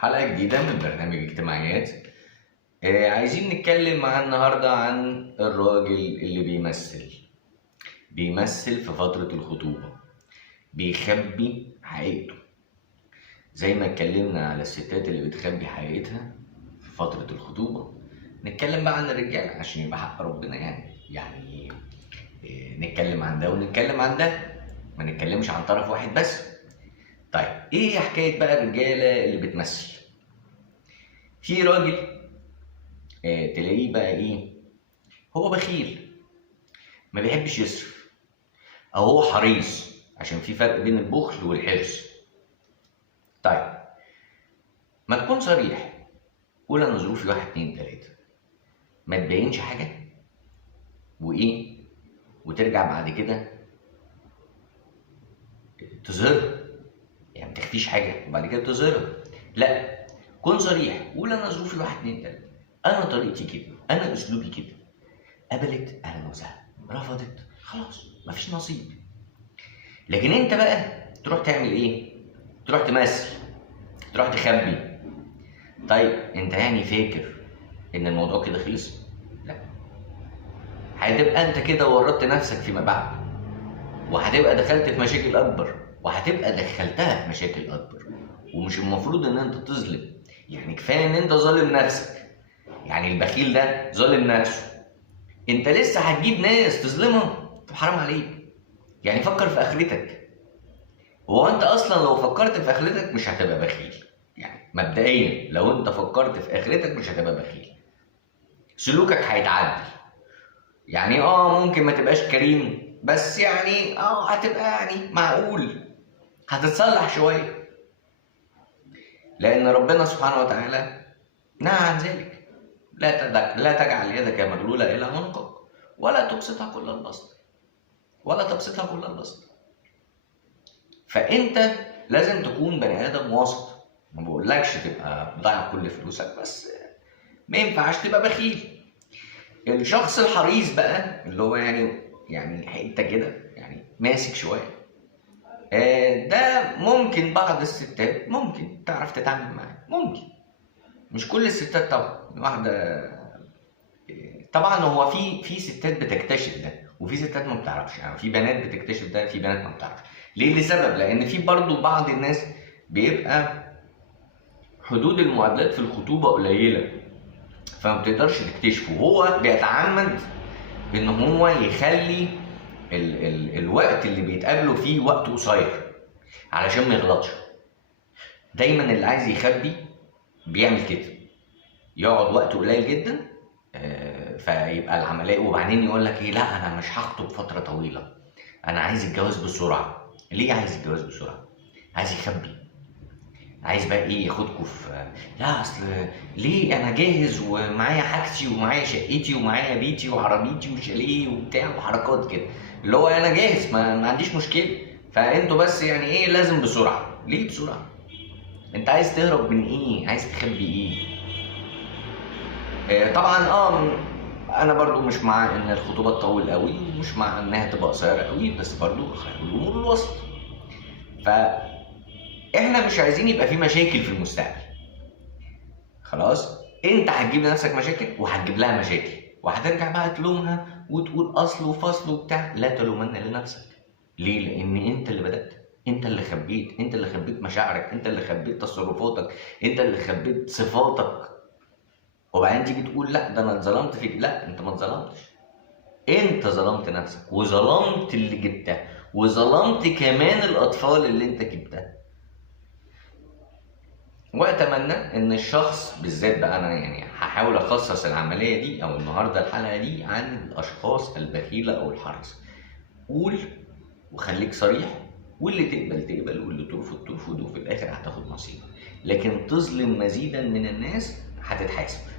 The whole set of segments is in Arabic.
حلقة جديدة من برنامج اجتماعيات. عايزين نتكلم النهاردة عن الراجل اللي بيمثل في فترة الخطوبة، بيخبي حقيقته. زي ما اتكلمنا على الستات اللي بتخبي حقيقتها في فترة الخطوبة، نتكلم بقى عن الرجال عشان يبقى حق ربنا. يعني نتكلم عن ده ونتكلم عن ده، ما نتكلمش عن طرف واحد بس. طيب ايه حكاية بقى الرجالة اللي بتمثل؟ في راجل تلاقيه بقى ايه، هو بخيل، ما بيحبش يصرف، او هو حريص، عشان في فرق بين البخل والحرص. طيب ما تكون صريح، قول انا ظروفي 1 2 3، ما تبينش حاجة وترجع بعد كده تظهرها. يعني ما تخفيش حاجة وبعد كده تظهرها، لا، كن صريح، قول انا ظروفي 1 2 3، انا طريقتي كده، انا اسلوبي كده. قبلت اهلا وسهلا، رفضت خلاص مفيش نصيب. لكن انت بقى تروح تعمل ايه؟ تروح تمثل، تروح تخبي. طيب انت يعني فاكر ان الموضوع كده خلص؟ لا، هتبقى انت كده ورطت نفسك فيما بعد، وهتبقى دخلت في مشاكل اكبر، وهتبقى دخلتها في مشاكل اكبر. ومش المفروض ان انت تظلم، يعني كفايه ان انت ظالم نفسك. يعني البخيل ده ظالم نفسه، انت لسه هتجيب ناس تظلمها؟ طب حرام عليك. يعني فكر في اخرتك. هو انت اصلا لو فكرت في اخرتك مش هتبقى بخيل. يعني مبدئيا لو انت فكرت في اخرتك مش هتبقى بخيل، سلوكك هيتعدل. يعني ممكن ما تبقاش كريم، بس يعني هتبقى يعني معقول، هتتصلح شويه. لان ربنا سبحانه وتعالى نهى عن ذلك. لا تجعل يدك مغلولة إلى عنقك ولا تبسطها كل البسط. فأنت لازم تكون بني آدم وسط. ما بقولكش تبقى ضايع كل فلوسك، بس ما ينفعش تبقى بخيل. الشخص الحريص بقى اللي هو يعني حته كده، يعني ماسك شويه، ده ممكن بعض الستات ممكن تعرف تتعامل معاه، ممكن. مش كل الستات طبعا. طبعا هو في ستات بتكتشف ده، وفي ستات ما بتعرفش. يعني في بنات بتكتشف ده، في بنات ما بتعرفش. ليه؟ لسبب، لان في برضو بعض الناس بيبقى حدود المقابلات في الخطوبه قليله، فما بتقدرش تكتشفه. هو بيتعمد ان هو يخلي الوقت اللي بيتقابلوا فيه وقت قصير علشان ما يغلطش. دايما اللي عايز يخبي بيعمل كده، يقعد وقت قليل جدا فيبقى العمليه، وبعدين يقول لك ايه، لا انا مش هخطب فتره طويله، انا عايز الجواز بسرعه. ليه عايز الجواز بسرعه؟ عايز يخبي، عايز بقى ايه، ياخدكوا في لا اصل ليه انا جاهز ومعايا حاجتي ومعايا شقتي ومعايا بيتي وعربيتي وشاليه وبتاع وحركات كده، اللي هو انا جاهز، ما عنديش مشكله، فانتوا بس يعني ايه لازم بسرعه. ليه بسرعه؟ انت عايز تهرب من ايه؟ عايز تخبي ايه؟ طبعا انا برضو مش مع ان الخطوبه تطول قوي، ومش مع انها تبقى قصيره قوي، بس برضو خير الامور الوسط. فاحنا مش عايزين يبقى في مشاكل في المستقبل. خلاص، انت هتجيب لنفسك مشاكل وهتجيب لها مشاكل، وهترجع بقى تلومها وتقول اصل وفصل وبتاع. لا تلومن لنفسك. ليه؟ لان انت اللي بدات، انت اللي خبيت مشاعرك، انت اللي خبيت تصرفاتك، انت اللي خبيت صفاتك. وبعدين تيجي تقول لا ده انا اتظلمت فيك. لا، انت ما اتظلمتش، انت ظلمت نفسك وظلمت اللي جبتها، وظلمت كمان الاطفال اللي انت جبتها. واتمنى ان الشخص بالذات بقى، انا يعني هحاول اخصص العمليه دي او النهارده الحلقه دي عن الاشخاص البخيله او الحريصه. قول وخليك صريح، واللي تقبل تقبل واللي ترفض ترفض، وفي الاخر هتاخد نصيبك. لكن تظلم مزيدا من الناس هتتحاسب.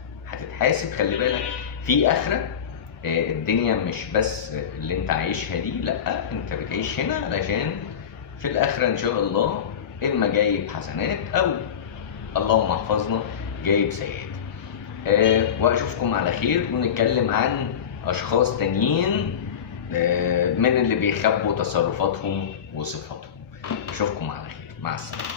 خلي بالك في اخره. الدنيا مش بس اللي انت عايشها دي، لا، انت بتعيش هنا علشان في الاخره ان شاء الله اما جايب حسنات او اللهم احفظنا جايب سيئات. واشوفكم على خير، ونتكلم عن اشخاص تانيين من اللي بيخبوا تصرفاتهم وصفاتهم. اشوفكم على خير، مع السلامه.